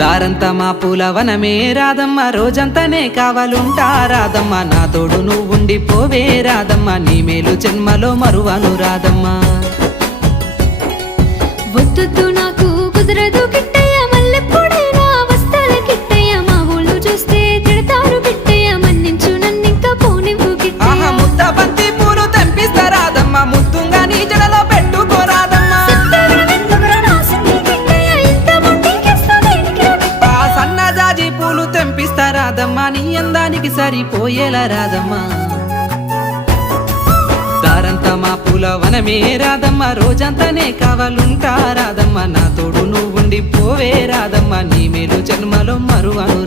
దారంతా మా పూలవనమే రాదమ్మ, రోజంతానే కావాలుంటా రాదమ్మ, నా తోడు నువ్వుండి పోవే రాదమ్మ, నీ మేలు జన్మలో మరువను రాదమ్మ. వద్దు నాకు కుదరదు కిట్టయ్య, మల్లెప్పుడైనా వస్తాల కిట్టయ్య, మా ఊళ్ళు చూస్తే తిడతారు కిట్టయ్య, మన్నించు నన్నింకా పోనివ్వు కిట్టయ్య. ముద్ద బంతి పూలు తెంపిస్తా రాదమ్మ, ముద్దుంగా నీ జడలో పెట్టుకోరాదమ్మ. సన్నజాజి పూలు తెంపిస్తా రాదమ్మ, నీ అందానికి సరిపోయేలా రాదమ్మ. దారంతా మా పూలవనమే రాదమ్మ, రోజంతానే కావాలుంటా రాదమ్మ, నా తోడు నువ్వుండి పోవే రాదమ్మ, నీ మేలు జన్మలో మరువను